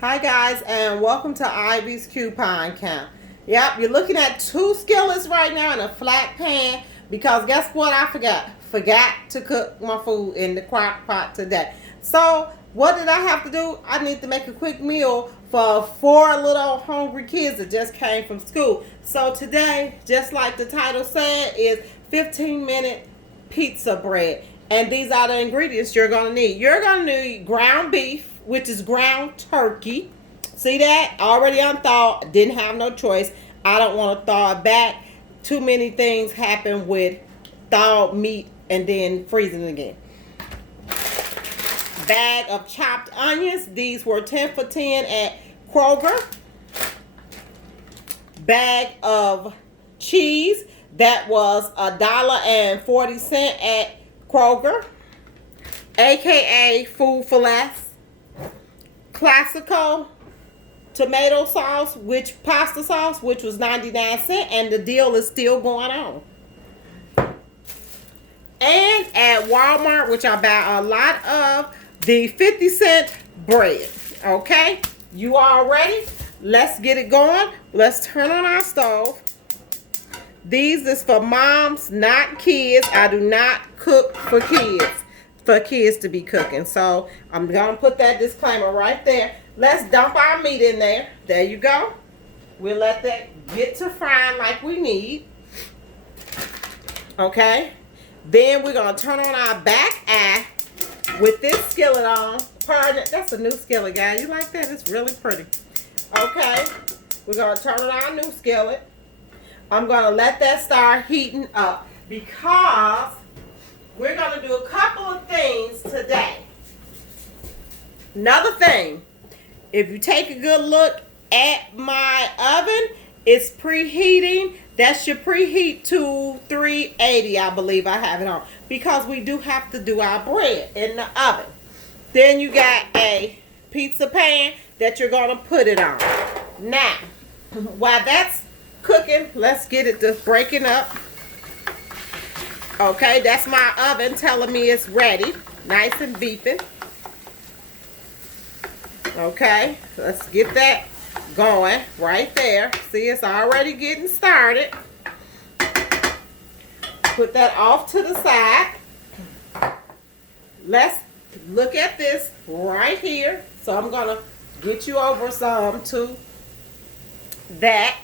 Hi guys, and welcome to Ivy's Coupon Count. Yep, you're looking at 2 skillets right now and a flat pan because guess what I forgot? Forgot to cook my food in the crock pot today. So what did I have to do? I need to make a quick meal for 4 little hungry kids that just came from school. So today, just like the title said, is 15-minute pizza bread. And these are the ingredients you're going to need. You're going to need ground beef, which is ground turkey. See that? Already unthawed. Didn't have no choice. I don't want to thaw it back. Too many things happen with thawed meat and then freezing it again. Bag of chopped onions. These were 10 for 10 at Kroger. Bag of cheese. That was $1.40 at Kroger. AKA Food for Less. Classical tomato sauce, pasta sauce, which was 99 cents, and the deal is still going on. And at Walmart, which I buy a lot of, the 50-cent bread. Okay, you all ready? Let's get it going. Let's turn on our stove. These is for moms, not kids. I do not cook for kids. For kids to be cooking. So I'm gonna put that disclaimer right there. Let's dump our meat in there. There you go. We'll let that get to frying like we need. Okay. Then we're gonna turn on our back eye with this skillet on. Pardon, that's a new skillet, guys. You like that? It's really pretty. Okay. We're gonna turn on our new skillet. I'm gonna let that start heating up because we're going to do a couple of things today. Another thing, if you take a good look at my oven, it's preheating. That should preheat to 380, I believe I have it on. Because we do have to do our bread in the oven. Then you got a pizza pan that you're going to put it on. Now, while that's cooking, let's get it to breaking up. Okay, that's my oven telling me it's ready. Nice and beeping. Okay, let's get that going right there. See, it's already getting started. Put that off to the side. Let's look at this right here. So I'm going to get you over some to that.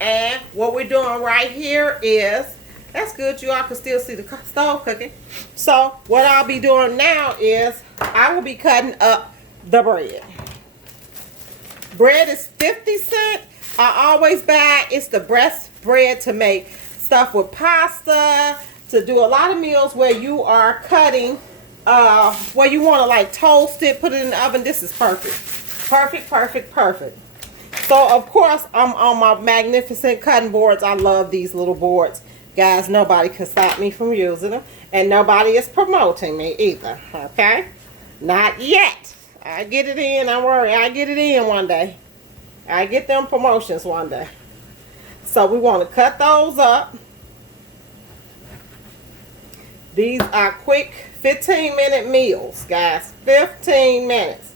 And what we're doing right here is, that's good, you all can still see the stove cooking. So what I'll be doing now is I will be cutting up the bread. Bread is 50 cents. I always buy, it's the best bread to make stuff with pasta, to do a lot of meals where you are cutting, where you want to like toast it, put it in the oven. This is perfect. Perfect, perfect, perfect. So of course I'm on my magnificent cutting boards. I love these little boards. Guys, nobody can stop me from using them. And nobody is promoting me either. Okay? Not yet. I get it in. Don't worry. I get it in one day. I get them promotions one day. So we want to cut those up. These are quick 15-minute meals, guys. 15 minutes.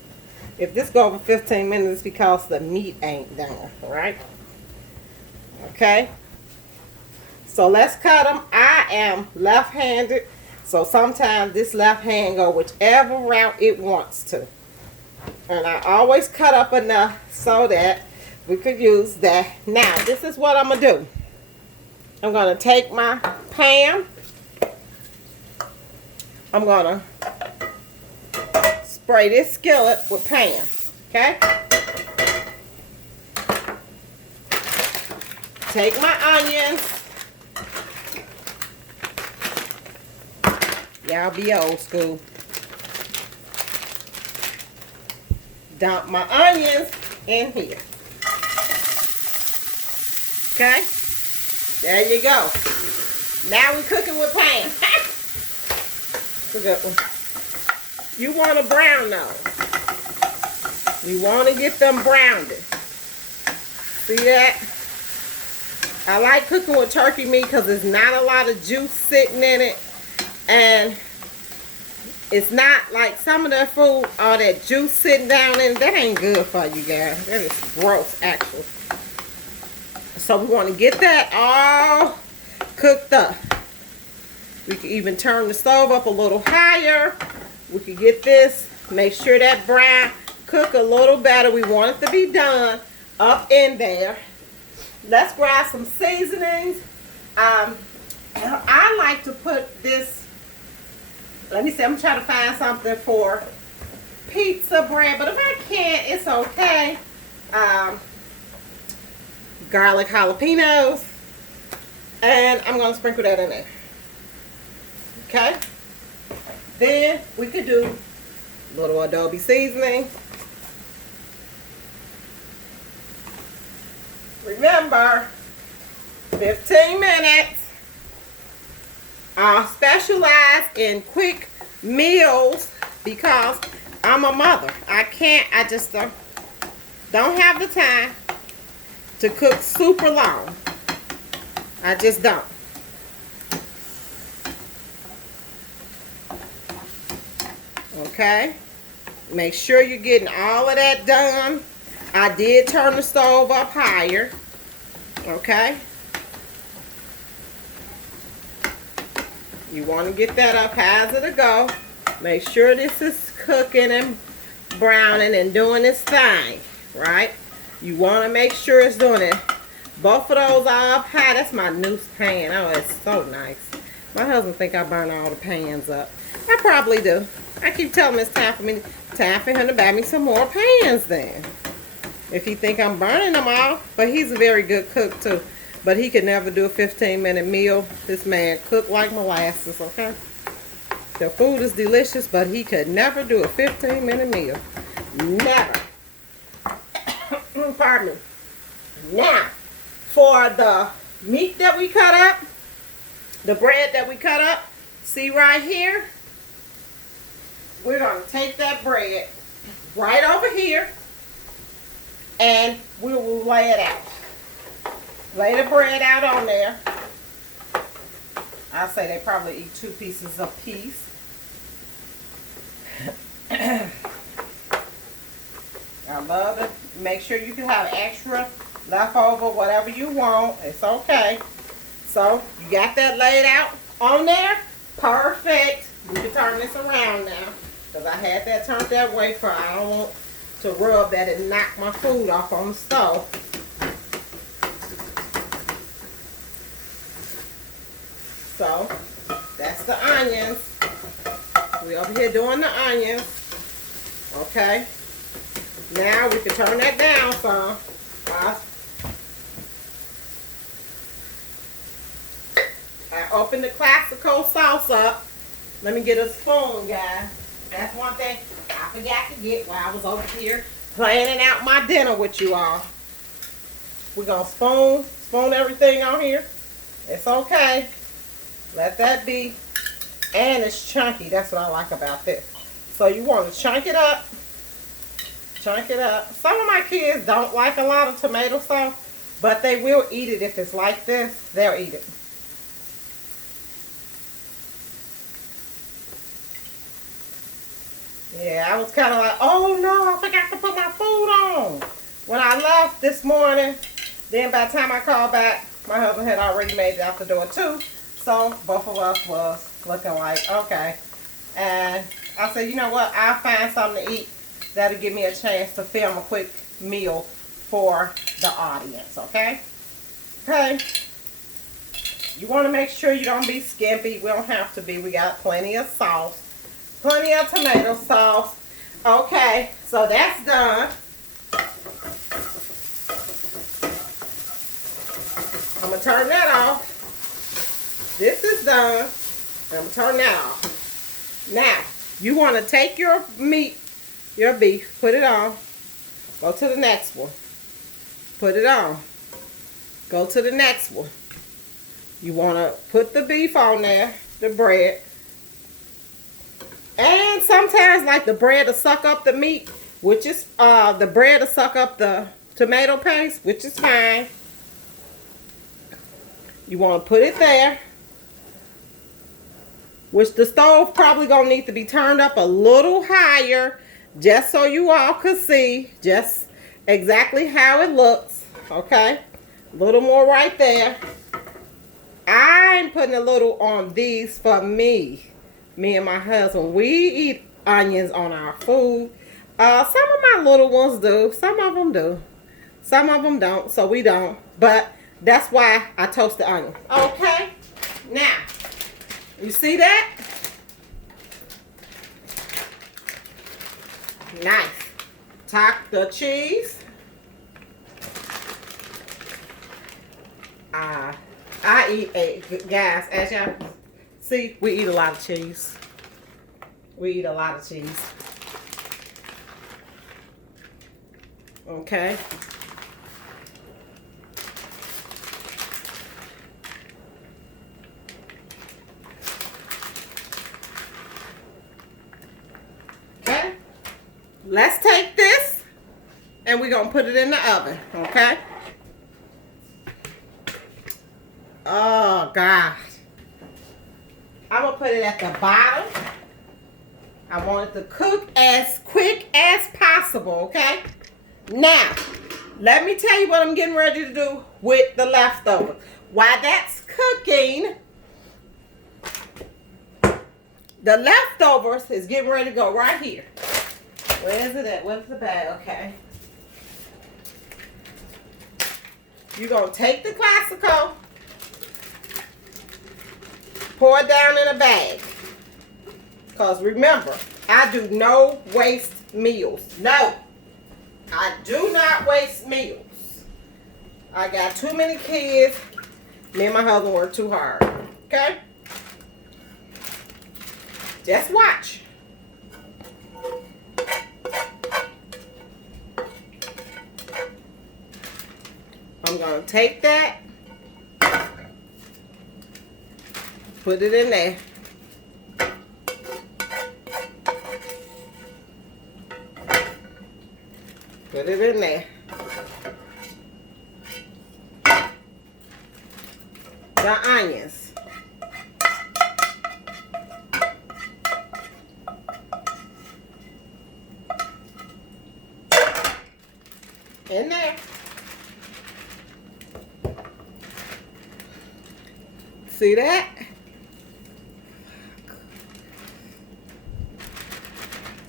If this go over 15 minutes, it's because the meat ain't done. Right? Okay? So let's cut them. I am left-handed, so sometimes this left hand go whichever route it wants to. And I always cut up enough so that we could use that. Now, this is what I'm going to do. I'm going to take my pan. I'm going to spray this skillet with pan. Okay? Take my onions. Y'all be old school. Dump my onions in here. Okay? There you go. Now we're cooking with pan. Look at one. You want to brown those. You want to get them browned. See that? I like cooking with turkey meat because there's not a lot of juice sitting in it. And It's not like some of that food, all that juice sitting down in it. That ain't good for you guys. That is gross, actually. So we want to get that all cooked up. We can even turn the stove up a little higher. We can get this, make sure that brown cook a little better. We want it to be done up in there. Let's grab some seasonings. I like to put this, let me see, I'm trying to find something for pizza bread, but if I can't, it's okay. Garlic jalapenos, and I'm going to sprinkle that in there. Okay? Then we could do a little adobe seasoning. Remember, 15 minutes. I specialize in quick meals because I'm a mother. I just don't have the time to cook super long. I just don't. Okay? Make sure you're getting all of that done. I did turn the stove up higher. Okay? You want to get that up high as it'll go. Make sure this is cooking and browning and doing its thing. Right? You want to make sure it's doing it. Both of those are up high. That's my new pan. Oh, it's so nice. My husband think I burn all the pans up. I probably do. I keep telling him it's time for him to buy me some more pans then. If he think I'm burning them all. But he's a very good cook too. But he could never do a 15-minute meal. This man cooked like molasses, okay? The food is delicious, but he could never do a 15-minute meal. Never. Pardon me. Now, for the meat that we cut up, the bread that we cut up, see right here? We're going to take that bread right over here and we will lay it out. Lay the bread out on there. I'll say they probably eat 2 pieces a piece. I love it. Make sure you can have extra, leftover, whatever you want. It's okay. So, you got that laid out on there? Perfect. You can turn this around now. Because I had that turned that way for I don't want to rub that and knock my food off on the stove. So, that's the onions. We over here doing the onions. Okay. Now we can turn that down some. I opened the classical sauce up. Let me get a spoon, guys. That's one thing I forgot to get while I was over here planning out my dinner with you all. We're going to spoon everything on here. It's okay. Let that be. And it's chunky. That's what I like about this. So you want to chunk it up. Chunk it up. Some of my kids don't like a lot of tomato sauce, but they will eat it if it's like this. They'll eat it. Yeah, I was kind of like, oh no, I forgot to put my food on when I left this morning. Then by the time I called back, my husband had already made it out the door too. So both of us was looking like, okay. And I said, you know what? I'll find something to eat that'll give me a chance to film a quick meal for the audience, okay? Okay. You want to make sure you don't be skimpy. We don't have to be. We got plenty of sauce. Plenty of tomato sauce. Okay, so that's done. I'm going to turn that off. This is done. I'm going to turn that off. Now, you want to take your meat, your beef, put it on. Go to the next one. Put it on. Go to the next one. You want to put the beef on there, the bread. And sometimes, like, the bread will suck up the meat, which is, the bread will suck up the tomato paste, which is fine. You want to put it there. which the stove probably gonna need to be turned up a little higher just so you all could see just exactly how it looks. Okay, a little more right there. I'm putting a little on these for me and my husband. We eat onions on our food. Some of my little ones do, some of them do, some of them don't, so we don't, but that's why I toast the onion. Okay, now you see that? Nice. Top the cheese. I eat guys, as y'all see, we eat a lot of cheese. We eat a lot of cheese. Okay. Okay. Let's take this and we're going to put it in the oven. Okay. Oh, God. I'm going to put it at the bottom. I want it to cook as quick as possible, okay? Now, let me tell you what I'm getting ready to do with the leftovers. While that's cooking, the leftovers is getting ready to go right here. Where is it at? Where's the bag? Okay. You're going to take the classical, pour it down in a bag. Because remember, I do no waste meals. No. I do not waste meals. I got too many kids. Me and my husband work too hard. Okay? Just watch. I'm going to take that. Put it in there. Put it in there. The onions. In there. See that?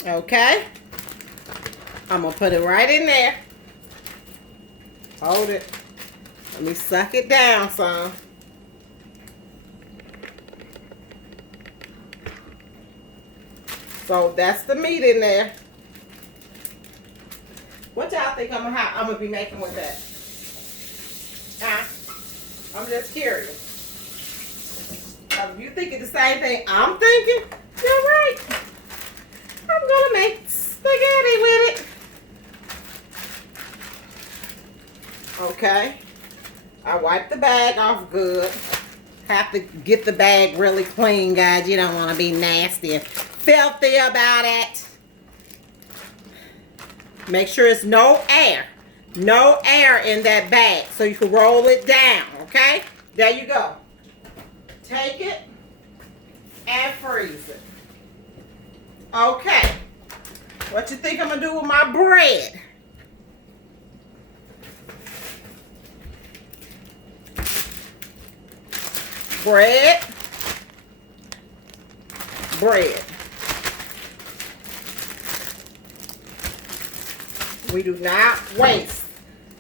Okay. I'm going to put it right in there. Hold it. Let me suck it down some. So that's the meat in there. What y'all think I'm gonna be making with that? Huh? I'm just curious. If you thinking the same thing I'm thinking, you're right. I'm gonna make spaghetti with it. Okay. I wipe the bag off good. Have to get the bag really clean, guys. You don't want to be nasty and filthy about it. Make sure it's no air. No air in that bag so you can roll it down, okay? There you go. Take it and freeze it. Okay. What you think I'm going to do with my bread? Bread. Bread. We do not waste.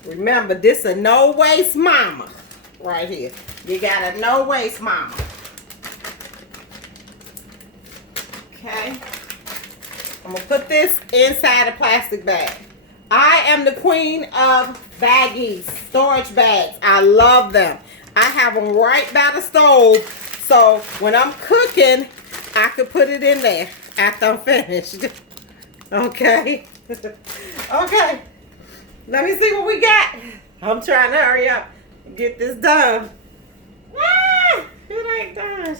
Remember, this is a no waste mama right here. You got a no waste mama. Okay. I'm going to put this inside a plastic bag. I am the queen of baggies, storage bags. I love them. I have them right by the stove. So when I'm cooking, I could put it in there after I'm finished. Okay. Okay. Let me see what we got. I'm trying to hurry up and get this done. Ah, it ain't done.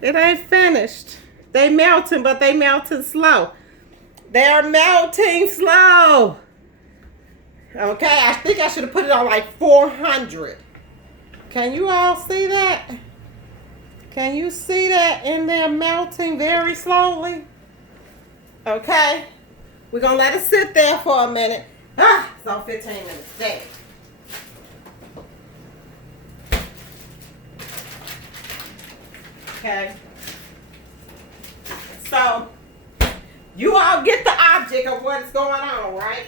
It ain't finished. They melting, but they melting slow. They're melting slow. Okay, I think I should have put it on like 400. Can you all see that? Can you see that in there melting very slowly? Okay. We're going to let it sit there for a minute. It's on 15 minutes. There. Okay. So, you all get the object of what's going on, right?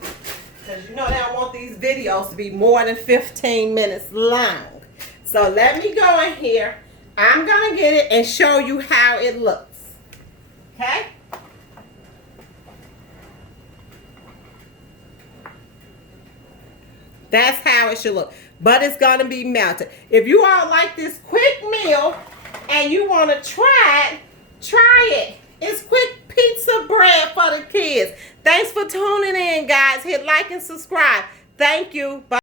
Because you know they don't want these videos to be more than 15 minutes long. So, let me go in here. I'm going to get it and show you how it looks. Okay? That's how it should look. But it's going to be melted. If you all like this quick meal and you want to try it, try it. It's quick pizza bread for the kids. Thanks for tuning in, guys. Hit like and subscribe. Thank you. Bye.